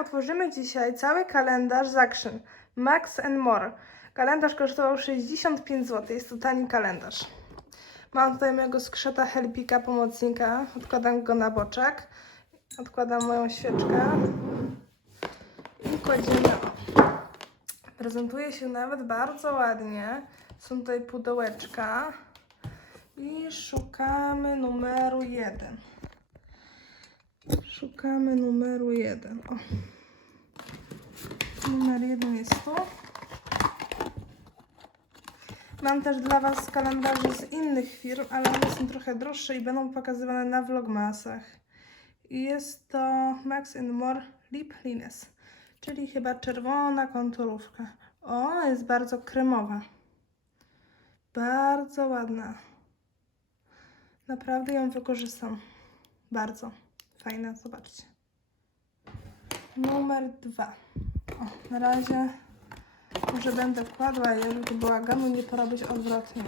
Otworzymy dzisiaj cały kalendarz z Action Max and More. Kalendarz kosztował 65 zł, jest to tani kalendarz. Mam tutaj mojego skrzeta Helpika, pomocnika. Odkładam go na boczek. Odkładam moją świeczkę. I kładziemy. Prezentuje się nawet bardzo ładnie. Są tutaj pudełeczka. I szukamy numeru 1. Szukamy numeru 1. O. Numer 1 jest tu. Mam też dla Was kalendarze z innych firm, ale one są trochę droższe i będą pokazywane na vlogmasach. Jest to Max More Lip Lines, czyli chyba czerwona konturówka. O, jest bardzo kremowa. Bardzo ładna. Naprawdę ją wykorzystam. Bardzo fajna, zobaczcie. Numer dwa. O, na razie może będę wkładła je, żeby bałaganu nie porobić odwrotnie.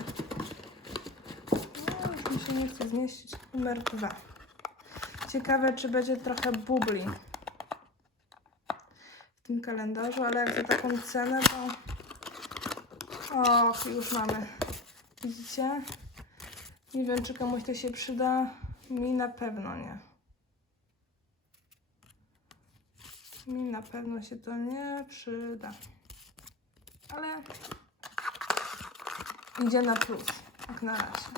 No, już mi się nie chce zmieścić. Numer dwa. Ciekawe, czy będzie trochę bubli w tym kalendarzu, ale jak za taką cenę, to... Och, już mamy. Widzicie? Nie wiem, czy komuś to się przyda. Mi na pewno nie. Mi na pewno się to nie przyda. Ale idzie na plus, jak na razie.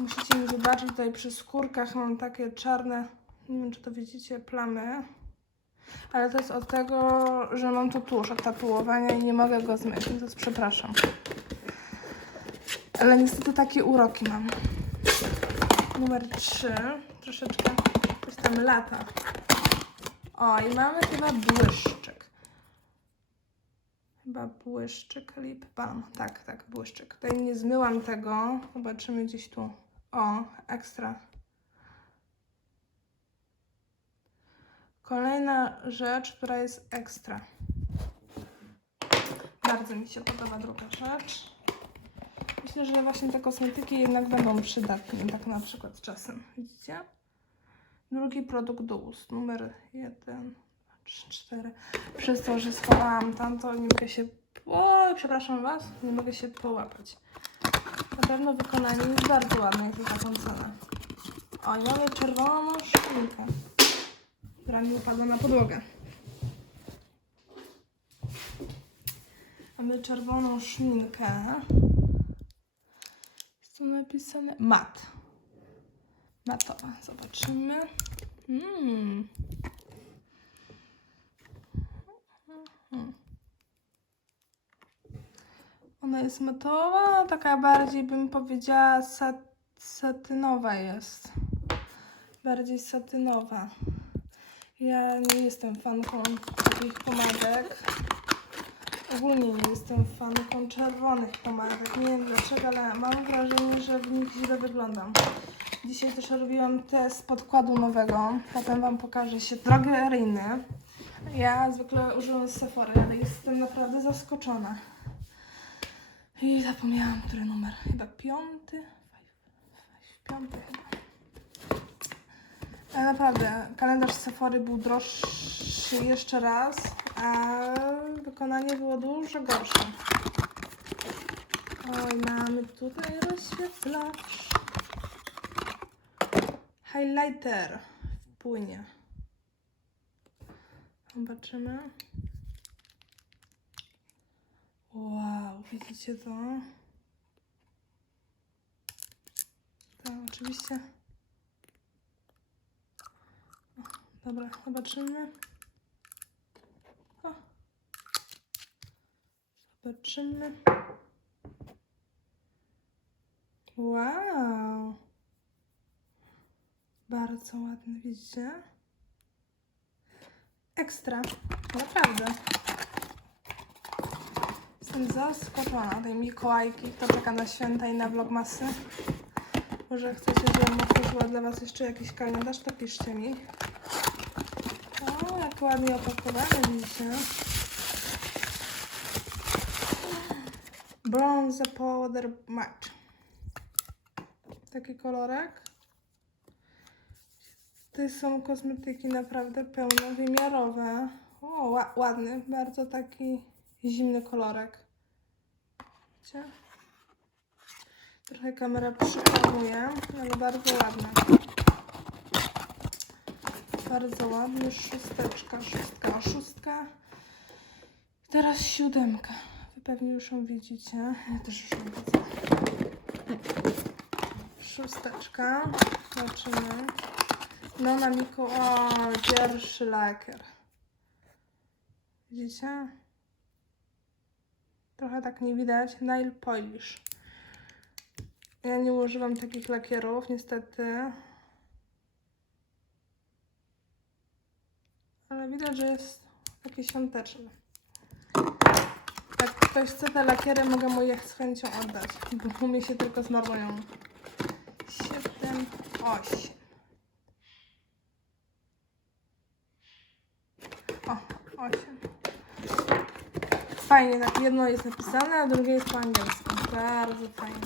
Musicie mi zobaczyć, tutaj przy skórkach mam takie czarne, nie wiem czy to widzicie, plamy. Ale to jest od tego, że mam tu tusz od tatuowania i nie mogę go zmyć, więc przepraszam. Ale niestety takie uroki mam. Numer 3. Troszeczkę coś tam lata. O, i mamy chyba błyszczyk. Chyba błyszczyk lip balm. Tak, tak, błyszczyk. Tutaj nie zmyłam tego. Zobaczymy gdzieś tu. O, ekstra. Kolejna rzecz, która jest ekstra. Bardzo mi się podoba druga rzecz. Myślę, że właśnie te kosmetyki jednak będą przydatne, tak na przykład czasem. Widzicie? Drugi produkt do ust, numer 1, 3, 4. Przez to, że schowałam tamto, nie mogę się. O, przepraszam Was, nie mogę się połapać. Na pewno wykonanie jest bardzo ładne, jak za taką cenę. O, i mamy czerwoną szpilkę, która mi upadła na podłogę. Mamy czerwoną szminkę. Jest tu napisane mat. Matowa. Zobaczymy. Mm. Ona jest matowa, taka bardziej bym powiedziała sat satynowa jest. Bardziej satynowa. Ja nie jestem fanką takich pomadek. Ogólnie nie jestem fanką czerwonych pomadek. Nie wiem dlaczego, ale mam wrażenie, że w nich źle wyglądam. Dzisiaj też robiłam test podkładu nowego. Potem Wam pokażę się drogeryjny. Ja zwykle używam Sephory, ale jestem naprawdę zaskoczona. I zapomniałam, który numer. Chyba piąty? Piąty chyba. Ale naprawdę, kalendarz Sephory był droższy jeszcze raz, a wykonanie było dużo gorsze. Oj, mamy tutaj rozświetlacz. Highlighter wpłynie. Zobaczymy. Wow, widzicie to? Tak, oczywiście. O, dobra, zobaczymy. O. Zobaczymy. Wow. Bardzo ładny, widzicie? Ekstra, naprawdę. Jestem zaskoczona tej Mikołajki, kto czeka na święta i na vlogmasy. Może chcecie, żebym otworzyła dla Was jeszcze jakiś kalendarz, to piszcie mi. O, jak ładnie opakowane, widzicie? Bronze Powder Match. Taki kolorek. To są kosmetyki naprawdę pełnowymiarowe. Ła, ładny, bardzo taki zimny kolorek. Widzicie? Trochę kamera przypomuje, ale bardzo ładny. Bardzo ładny, szósteczka, szóstka, szóstka. Teraz siódemka. Wy pewnie już ją widzicie. Ja też już ją widzę. Szósteczka. Zobaczymy. No na Miku, o, pierwszy lakier. Widzicie? Trochę tak nie widać. Nail polish. Ja nie używam takich lakierów, niestety. Ale widać, że jest taki świąteczny. Jak ktoś chce te lakiery, mogę mu je z chęcią oddać. Bo mnie się tylko zmarnują. 7, 8. O, 8. Fajnie, tak jedno jest napisane, a drugie jest po angielsku. Bardzo fajnie.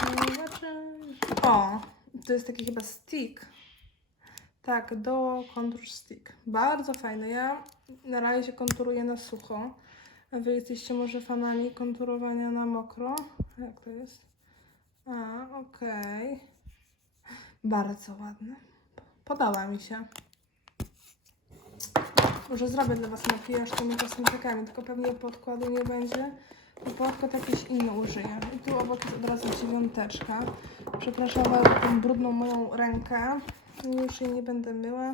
Zobaczymy. O, to jest taki chyba stick. Tak, do contour stick. Bardzo fajny. Ja na razie konturuję na sucho. Wy jesteście może fanami konturowania na mokro? Jak to jest? A, okej. Bardzo ładne. Podoba mi się. Może zrobię dla Was makijaż tymi kosmetykami, tylko pewnie podkładu nie będzie. I podkład jakiś inny użyję. I tu obok jest od razu dziewiąteczka. Przepraszam bardzo tą brudną moją rękę. Już jej nie będę myła.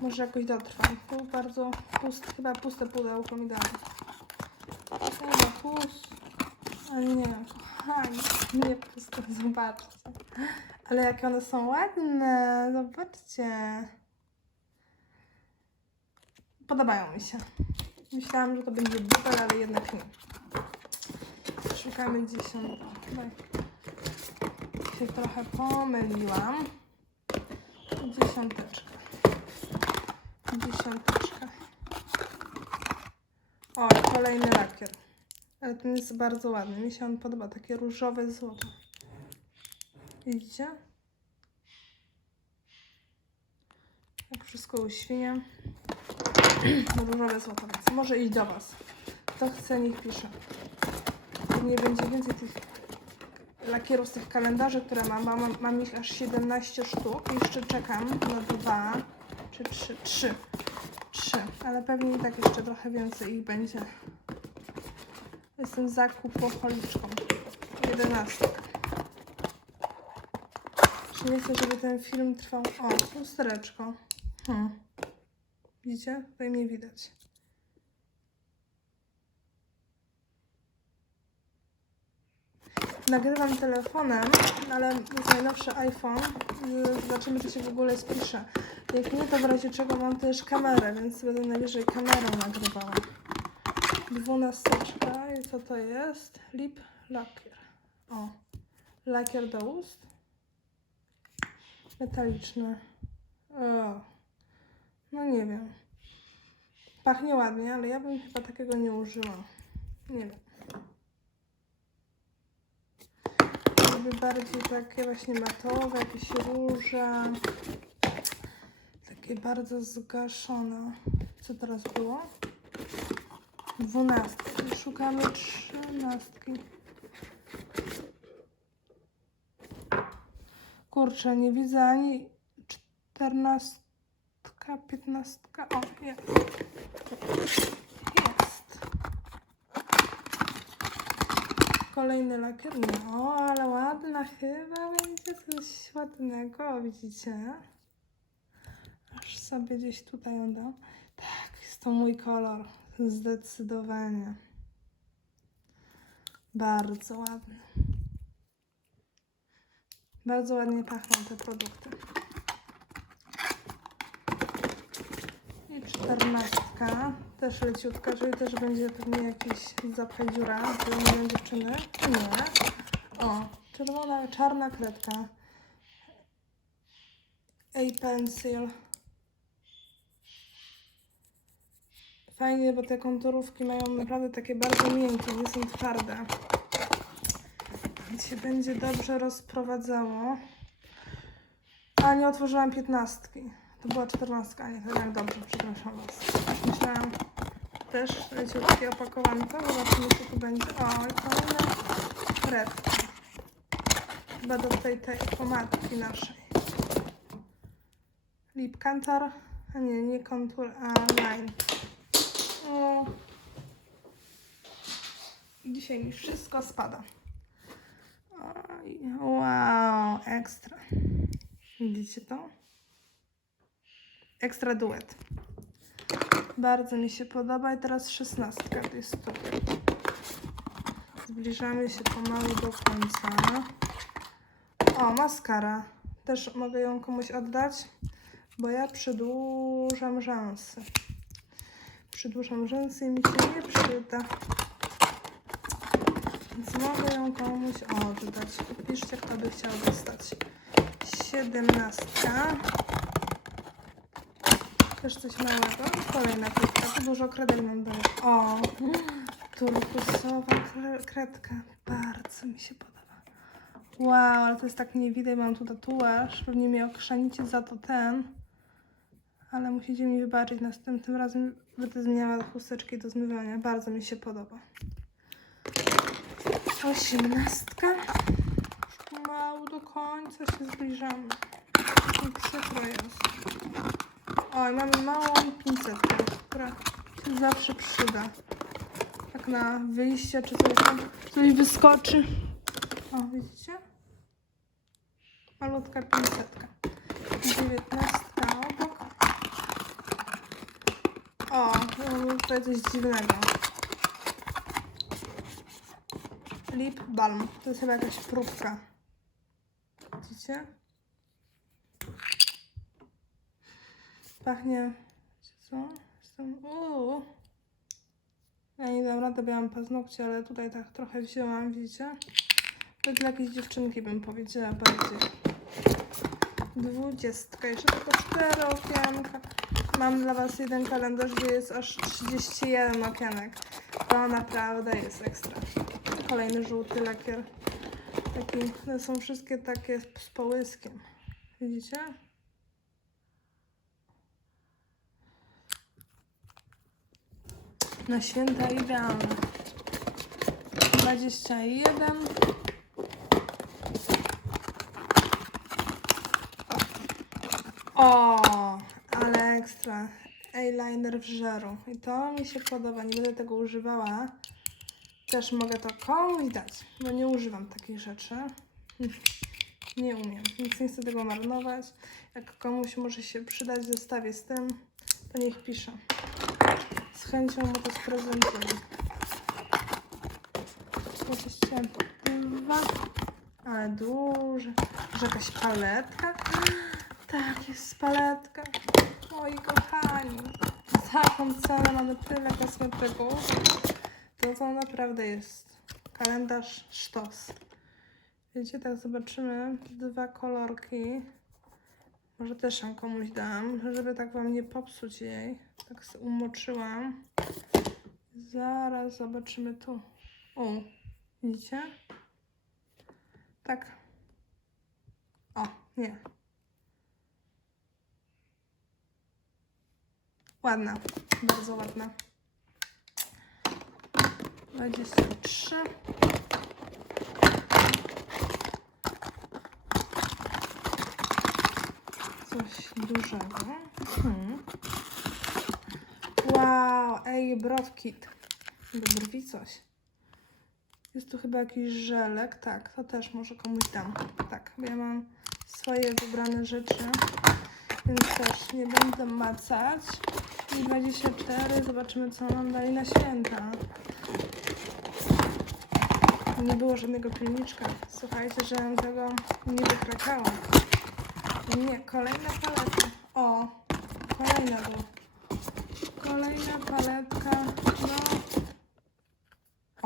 Może jakoś dotrwam. Tu bardzo pust, chyba puste pudełko mi dali. Chyba pust. Ale nie, kochani, nie puste, zobaczcie. Ale jakie one są ładne, zobaczcie. Podobają mi się. Myślałam, że to będzie bubel, ale jednak nie. Szukamy dziesiątego. Daj. Się trochę pomyliłam. Dziesiąteczka. Dziesiąteczka. O, kolejny lakier. Ale ten jest bardzo ładny. Mi się on podoba. Takie różowe złoto. Widzicie? Jak wszystko uświnia. Różowe złoto, więc może iść do Was. Kto chce, niech pisze. Nie będzie więcej tych lakierów z tych kalendarzy, które mam. Mam, mam ich aż 17 sztuk. Jeszcze czekam na dwa czy trzy. Trzy. Trzy. Ale pewnie i tak jeszcze trochę więcej ich będzie. Jestem zakupoholiczką. 11. Czy nie chcę, żeby ten film trwał... O, lustereczko. Hmm. Widzicie? Tutaj mnie widać. Nagrywam telefonem, ale jest najnowszy iPhone. Zobaczymy, co się w ogóle spisze. Jak nie, to w razie czego mam też kamerę, więc będę najwyżej kamerą nagrywała. Dwunasteczka. I co to jest? Lip lakier. O, lakier do ust. Metaliczny. O. No nie wiem. Pachnie ładnie, ale ja bym chyba takiego nie użyła. Nie wiem. Lubię bardziej takie właśnie matowe, jakieś róże. Takie bardzo zgaszone. Co teraz było? Dwunastki. Szukamy trzynastki. Kurczę, nie widzę ani czternastka, piętnastka. O, jest. Jest. Kolejny lakier. No, ale ładna chyba będzie coś ładnego, widzicie? Aż sobie gdzieś tutaj ją dam. Tak, jest to mój kolor. Zdecydowanie. Bardzo ładny. Bardzo ładnie pachną te produkty. I czternastka. Też leciutka, czyli też będzie pewnie jakiś zapchaj dziura. Pełnione dziewczyny. Nie. O, czerwona, czarna kredka. A-pencil. Fajnie, bo te konturówki mają naprawdę takie bardzo miękkie, nie są twarde. Więc się będzie dobrze rozprowadzało. A nie otworzyłam piętnastki. To była czternastka, nie, tak dobrze, przepraszam Was. Myślałam też leciutkie opakowanko, zobaczymy co tu będzie. O, i kolejna kredka. Chyba do tej, tej pomadki naszej. Lip a nie, nie kontur, a line. O. Dzisiaj mi wszystko spada. Oj, wow, ekstra. Widzicie to? Ekstra duet. Bardzo mi się podoba i teraz szesnastka jest tutaj. Zbliżamy się pomału do końca. O, maskara. Też mogę ją komuś oddać, bo ja przedłużam rzęsy. Przedłużam rzęsy i mi się nie przyda. Więc mogę ją komuś oddać. Piszcie, kto by chciał dostać. Siedemnastka. Też coś małego. Kolejna kredka. Tu dużo kredek mam. O! Turkusowa kre- kredka. Bardzo mi się podoba. Wow, ale to jest tak nie widać. Mam tu tatuaż. Pewnie mnie okrzanicie za to ten. Ale musicie mi wybaczyć. Następnym razem będę zmieniała chusteczki do zmywania. Bardzo mi się podoba. Osiemnastka. Już pomału do końca się zbliżamy. I cyfra jest. Oj, mamy małą pincetkę, która się zawsze przyda. Tak na wyjście, czy coś tam, coś wyskoczy. O, widzicie? Malutka pincetka. Dziewiętnastka obok. O, mamy tutaj coś dziwnego. Lip balm. To jest chyba jakaś próbka. Widzicie? Pachnie. Co? Jestem. Uuu. Ja nie dam rady, mam paznokcie, ale tutaj tak trochę wzięłam, widzicie? To dla jakiejś dziewczynki bym powiedziała bardziej. Dwudziestka, jeszcze tylko cztery okienka. Mam dla Was jeden kalendarz, gdzie jest aż 31 okienek. To naprawdę jest ekstra. Kolejny żółty lakier. Taki, one są wszystkie takie z połyskiem. Widzicie? Na święta idealne. 21. O, ale ekstra. Eyeliner w żeru. I to mi się podoba. Nie będę tego używała. Też mogę to komuś dać, bo nie używam takich rzeczy. Nie umiem, więc nie chcę tego marnować. Jak komuś może się przydać zestawie z tym, to niech pisze. Z chęcią mu to sprezentuję. Oczywiście dwa, ale duże. Że jakaś paletka? Tak, jest paletka. Moi kochani, za taką cenę mamy tyle kosmetyków. To to naprawdę jest kalendarz sztos. Wiecie, tak zobaczymy dwa kolorki. Może też ją komuś dam, żeby tak wam nie popsuć jej. Tak umoczyłam. Zaraz zobaczymy tu. O, widzicie? Tak. O, nie. Ładna, bardzo ładna. 23. Coś dużego. Hmm. Wow, ej, Brodkit. Do brwi coś. Jest tu chyba jakiś żelek. Tak, to też może komuś dam. Tak, bo ja mam swoje wybrane rzeczy, więc też nie będę macać. I 24, zobaczymy co nam dali na święta. Nie było żadnego pilniczka. Słuchajcie, że tego nie wykrakałam. Nie, kolejna paletka. O, kolejna była. Kolejna paletka do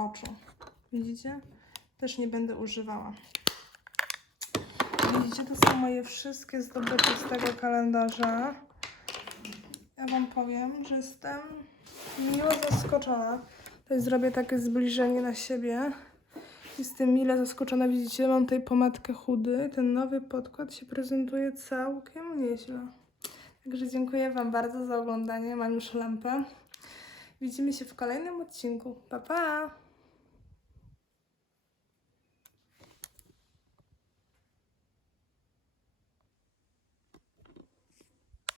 oczu. Widzicie? Też nie będę używała. Widzicie, to są moje wszystkie zdobycze z tego kalendarza. Ja Wam powiem, że jestem miło zaskoczona. Tutaj zrobię takie zbliżenie na siebie. Jestem mile zaskoczona. Widzicie, mam tutaj pomadkę chudy. Ten nowy podkład się prezentuje całkiem nieźle. Także dziękuję Wam bardzo za oglądanie. Mam już lampę. Widzimy się w kolejnym odcinku. Pa, pa!